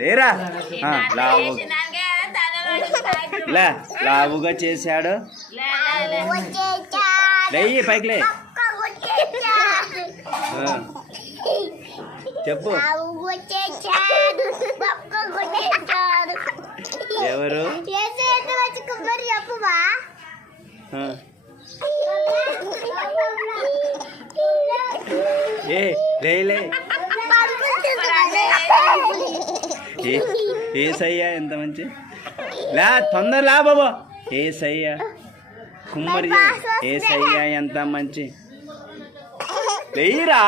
లేరా లావుగా చేశాడు. లేయి పైకి లే. చెప్పు ఎవరు? లే ఏసయ్యా ఎంత మంచి లా తొందర లా బాబా. ఏసయ్యా కుమ్మరి ఏసయ్యా ఎంత మంచి లేయిరా.